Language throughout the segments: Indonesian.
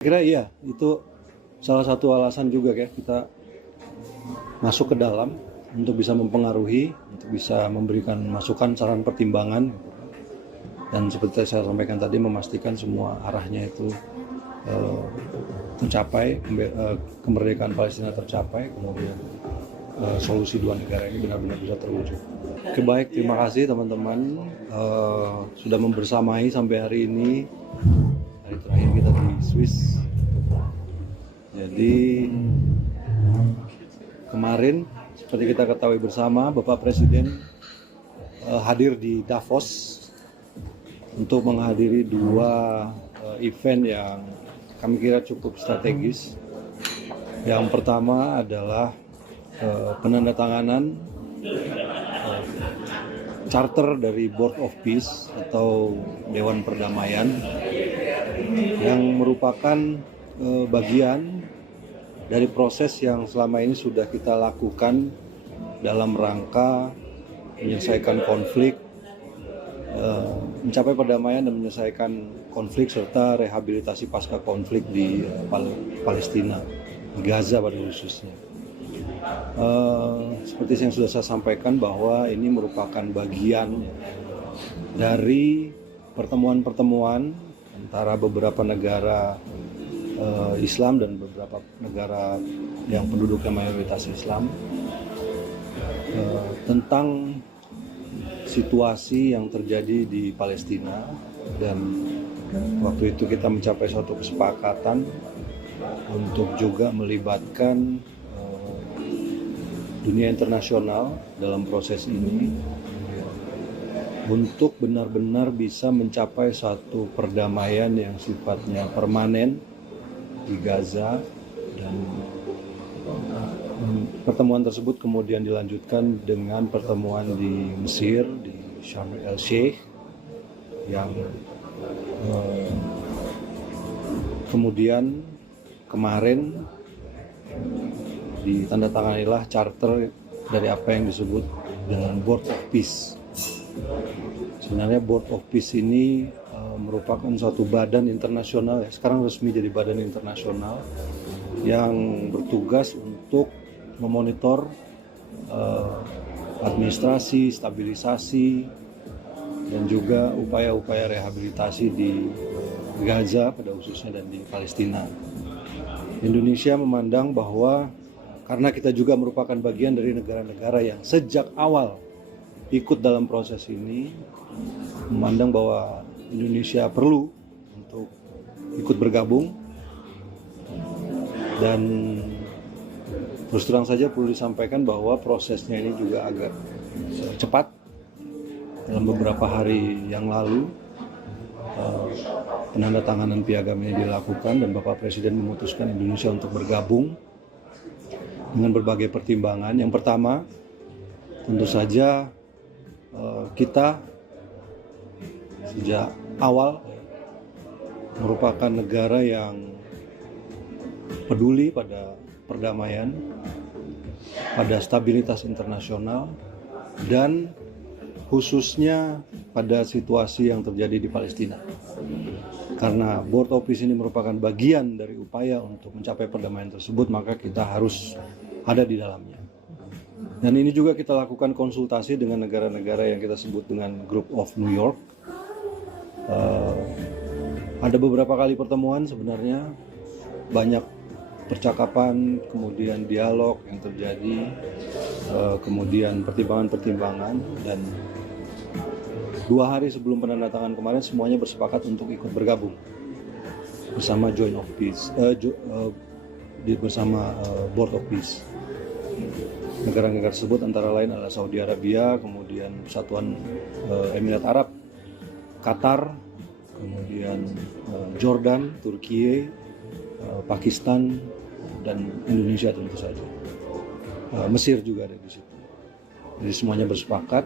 Kira iya, itu salah satu alasan juga ya kita masuk ke dalam untuk bisa mempengaruhi, untuk bisa memberikan masukan, saran, pertimbangan, dan seperti saya sampaikan tadi memastikan semua arahnya itu tercapai, kemerdekaan Palestina tercapai, kemudian solusi dua negara ini benar-benar bisa terwujud. Baik, terima kasih teman-teman sudah membersamai sampai hari ini, hari terakhir kita di Swiss. Jadi kemarin seperti kita ketahui bersama, Bapak Presiden hadir di Davos untuk menghadiri dua event yang kami kira cukup strategis. Yang pertama adalah penandatanganan charter dari Board of Peace atau Dewan Perdamaian yang merupakan bagian dari proses yang selama ini sudah kita lakukan dalam rangka menyelesaikan konflik, mencapai perdamaian dan menyelesaikan konflik serta rehabilitasi pasca konflik di Palestina, di Gaza pada khususnya. Seperti yang sudah saya sampaikan bahwa ini merupakan bagian dari pertemuan-pertemuan antara beberapa negara Islam dan beberapa negara yang penduduknya mayoritas Islam tentang situasi yang terjadi di Palestina, dan waktu itu kita mencapai suatu kesepakatan untuk juga melibatkan dunia internasional dalam proses ini untuk benar-benar bisa mencapai suatu perdamaian yang sifatnya permanen di Gaza, dan pertemuan tersebut kemudian dilanjutkan dengan pertemuan di Mesir, di Sharm el-Sheikh, yang kemudian kemarin ditandatanganilah charter dari apa yang disebut dengan Board of Peace. Sebenarnya Board of Peace ini merupakan suatu badan internasional, ya, sekarang resmi jadi badan internasional yang bertugas untuk memonitor administrasi, stabilisasi, dan juga upaya-upaya rehabilitasi di Gaza pada khususnya dan di Palestina. Indonesia memandang bahwa karena kita juga merupakan bagian dari negara-negara yang sejak awal ikut dalam proses ini, memandang bahwa Indonesia perlu untuk ikut bergabung, dan terus terang saja perlu disampaikan bahwa prosesnya ini juga agak cepat. Dalam beberapa hari yang lalu penandatanganan piagam ini dilakukan dan Bapak Presiden memutuskan Indonesia untuk bergabung dengan berbagai pertimbangan. Yang pertama, tentu saja kita sejak awal merupakan negara yang peduli pada perdamaian, pada stabilitas internasional, dan khususnya pada situasi yang terjadi di Palestina. Karena Board of Peace ini merupakan bagian dari upaya untuk mencapai perdamaian tersebut, maka kita harus ada di dalamnya. Dan ini juga kita lakukan konsultasi dengan negara-negara yang kita sebut dengan Group of New York. Ada beberapa kali pertemuan, sebenarnya banyak percakapan, kemudian dialog yang terjadi, kemudian pertimbangan-pertimbangan, dan 2 hari sebelum penandatanganan kemarin semuanya bersepakat untuk ikut bergabung bersama Joint of Peace, bersama Board of Peace. Negara-negara tersebut antara lain adalah Saudi Arabia, kemudian Persatuan Emirat Arab, Qatar, kemudian Jordan, Turki, Pakistan, dan Indonesia tentu saja. Mesir juga ada di situ. Jadi semuanya bersepakat.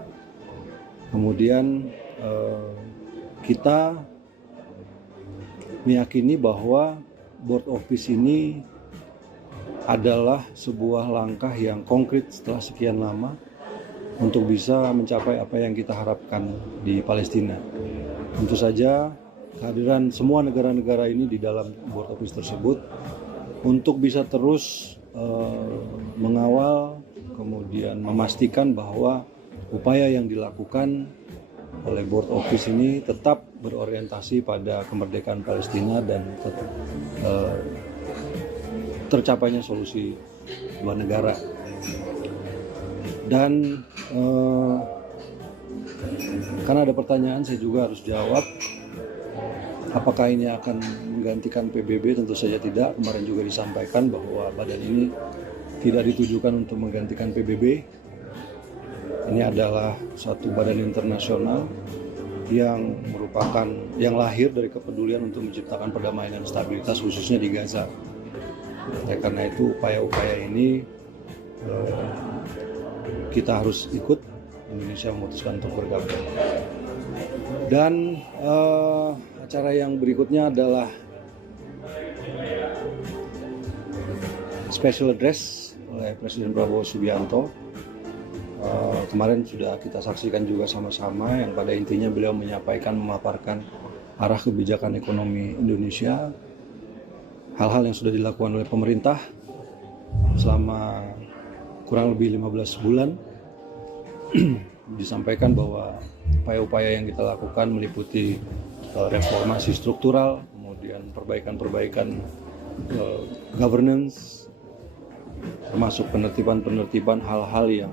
Kemudian kita meyakini bahwa Board of Peace ini adalah sebuah langkah yang konkret setelah sekian lama untuk bisa mencapai apa yang kita harapkan di Palestina. Tentu saja kehadiran semua negara-negara ini di dalam Board of Peace tersebut untuk bisa terus mengawal, kemudian memastikan bahwa upaya yang dilakukan oleh Board of Peace ini tetap berorientasi pada kemerdekaan Palestina dan tercapainya solusi dua negara. Dan karena ada pertanyaan, saya juga harus jawab. Apakah ini akan menggantikan PBB? Tentu saja tidak. Kemarin juga disampaikan bahwa badan ini tidak ditujukan untuk menggantikan PBB. Ini adalah satu badan internasional yang merupakan yang lahir dari kepedulian untuk menciptakan perdamaian dan stabilitas khususnya di Gaza. Karena itu upaya-upaya ini kita harus ikut. Indonesia memutuskan untuk bergabung. Dan acara yang berikutnya adalah special address oleh Presiden Prabowo Subianto. Kemarin sudah kita saksikan juga sama-sama, yang pada intinya beliau menyampaikan, memaparkan arah kebijakan ekonomi Indonesia, hal-hal yang sudah dilakukan oleh pemerintah selama kurang lebih 15 bulan. Disampaikan bahwa upaya-upaya yang kita lakukan meliputi reformasi struktural, kemudian perbaikan-perbaikan governance, termasuk penertiban hal-hal yang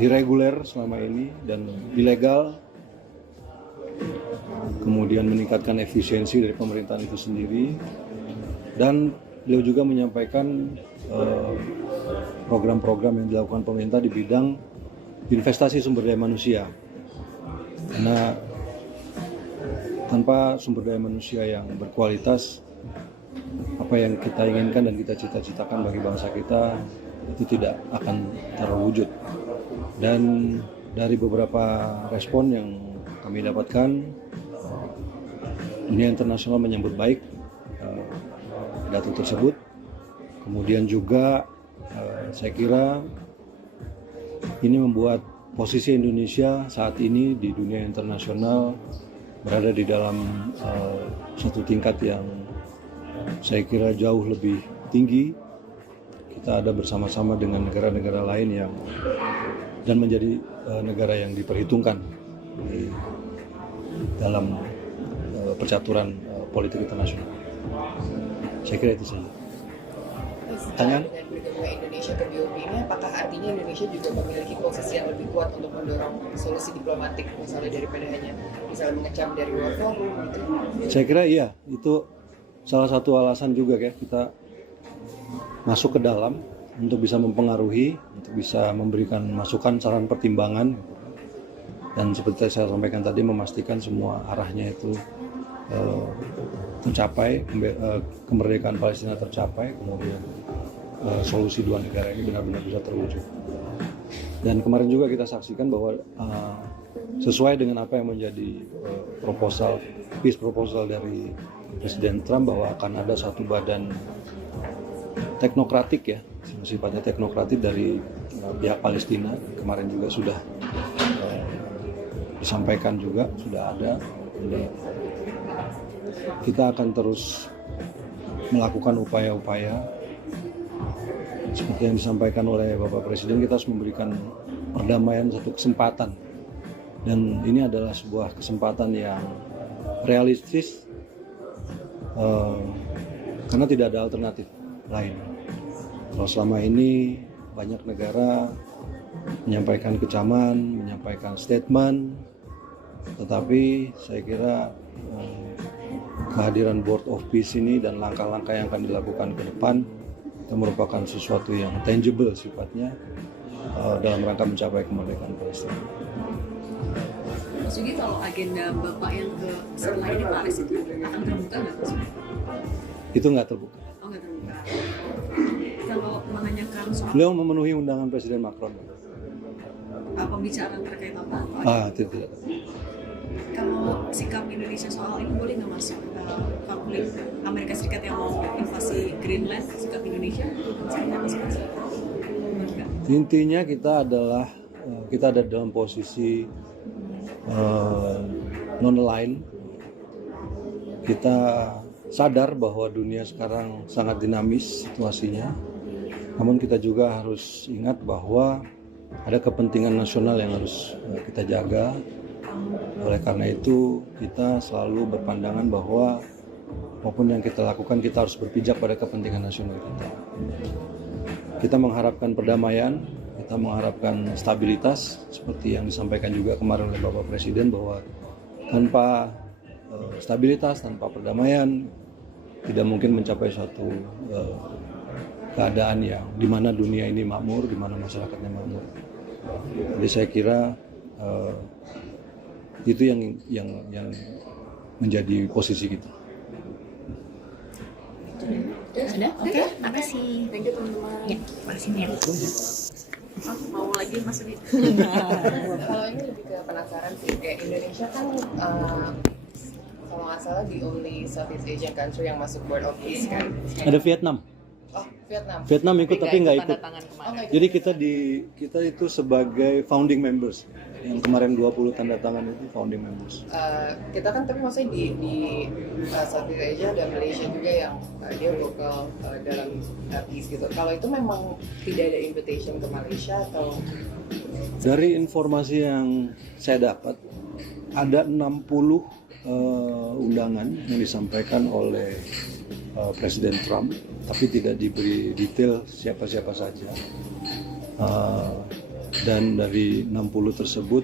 irreguler selama ini dan ilegal, kemudian meningkatkan efisiensi dari pemerintahan itu sendiri. Dan beliau juga menyampaikan program-program yang dilakukan pemerintah di bidang investasi sumber daya manusia. Karena tanpa sumber daya manusia yang berkualitas, apa yang kita inginkan dan kita cita-citakan bagi bangsa kita itu tidak akan terwujud. Dan dari beberapa respon yang kami dapatkan, dunia internasional menyambut baik pidato tersebut. Kemudian juga saya kira ini membuat posisi Indonesia saat ini di dunia internasional berada di dalam satu tingkat yang saya kira jauh lebih tinggi. Kita ada bersama-sama dengan negara-negara lain yang dan menjadi negara yang diperhitungkan di dalam percaturan politik internasional. Saya kira itu saja. Pertanyaan? Dengan bergabungnya Indonesia ke BOP ini, apakah artinya Indonesia juga memiliki posisi yang lebih kuat untuk mendorong solusi diplomatik, misalnya daripada hanya misalnya mengecam dari luar forum gitu? Saya kira iya, itu salah satu alasan juga ya kita masuk ke dalam untuk bisa mempengaruhi, untuk bisa memberikan masukan, saran, pertimbangan, dan seperti saya sampaikan tadi, memastikan semua arahnya itu tercapai, kemerdekaan Palestina tercapai, kemudian solusi dua negara ini benar-benar bisa terwujud. Dan kemarin juga kita saksikan bahwa sesuai dengan apa yang menjadi peace proposal dari Presiden Trump, bahwa akan ada satu badan teknokratik ya, sifatnya teknokratik dari pihak Palestina. Kemarin juga sudah disampaikan juga, sudah ada. Jadi, kita akan terus melakukan upaya-upaya seperti yang disampaikan oleh Bapak Presiden. Kita harus memberikan perdamaian satu kesempatan, dan ini adalah sebuah kesempatan yang realistis karena tidak ada alternatif lain. Kalau selama ini banyak negara menyampaikan kecaman, menyampaikan statement, tetapi saya kira kehadiran Board of Peace ini dan langkah-langkah yang akan dilakukan ke depan itu merupakan sesuatu yang tangible sifatnya dalam rangka mencapai kemerdekaan Palestina. Mas Yugi, kalau agenda Bapak yang ke setelah ini Paris itu akan terbuka nggak Mas? Itu nggak terbuka. Oh, nggak terbuka. Kalau menanyakan soal Beliau memenuhi undangan Presiden Macron. pembicaraan terkait apa? Tidak. Kalau sikap Indonesia soal ini boleh nggak masuk konflik Amerika Serikat yang mau invasi Greenland, sikap Indonesia? Intinya kita ada dalam posisi non-aligned. Kita sadar bahwa dunia sekarang sangat dinamis situasinya, namun kita juga harus ingat bahwa ada kepentingan nasional yang harus kita jaga. Oleh karena itu kita selalu berpandangan bahwa apapun yang kita lakukan kita harus berpijak pada kepentingan nasional kita. Kita mengharapkan perdamaian, kita mengharapkan stabilitas seperti yang disampaikan juga kemarin oleh Bapak Presiden bahwa tanpa stabilitas, tanpa perdamaian tidak mungkin mencapai suatu keadaan yang di mana dunia ini makmur, di mana masyarakatnya makmur. Jadi saya kira itu yang menjadi posisi kita. Sudah? Oke, makasih. Thank you teman-teman. Ya, makasih nih. Mau lagi Mas Udi? Kalau ini lebih ke penasaran sih, kayak Indonesia kan kalau nggak salah the only Southeast Asian country yang masuk Board of Peace kan. Ada Vietnam. Oh, Vietnam. Vietnam ikut tapi nggak ikut. Oh, nggak ikut. Jadi kita itu sebagai founding members. Yang kemarin 20 tanda tangan itu founding members. Kita kan tapi maksudnya di Southeast Asia dan Malaysia juga yang dia lokal dalam peace gitu. Kalau itu memang tidak ada invitation ke Malaysia atau? Dari informasi yang saya dapat, ada 60 undangan yang disampaikan oleh Presiden Trump, tapi tidak diberi detail siapa-siapa saja. Dan dari 60 tersebut,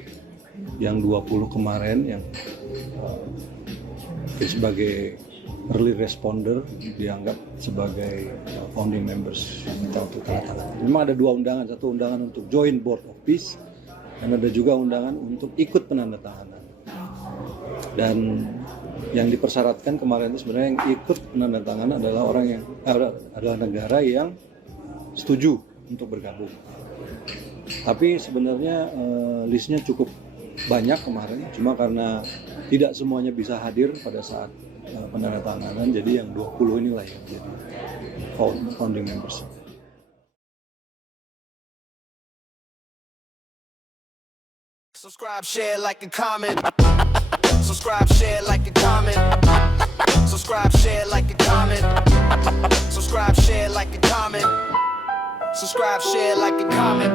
yang 20 kemarin yang sebagai early responder dianggap sebagai founding members minta untuk tanda tangan. Memang ada 2 undangan, satu undangan untuk join Board of Peace dan ada juga undangan untuk ikut penandatanganan. Dan yang dipersyaratkan kemarin itu sebenarnya yang ikut penandatanganan adalah orang yang adalah negara yang setuju untuk bergabung. Tapi sebenarnya listnya cukup banyak kemarin, cuma karena tidak semuanya bisa hadir pada saat penandatanganan, jadi yang 20 inilah yang jadi founding members. Subscribe, share, like, and comment. Subscribe, share, like, and comment. Subscribe, share, like, and comment. Subscribe, share, like, and comment. Subscribe, share, like, and comment.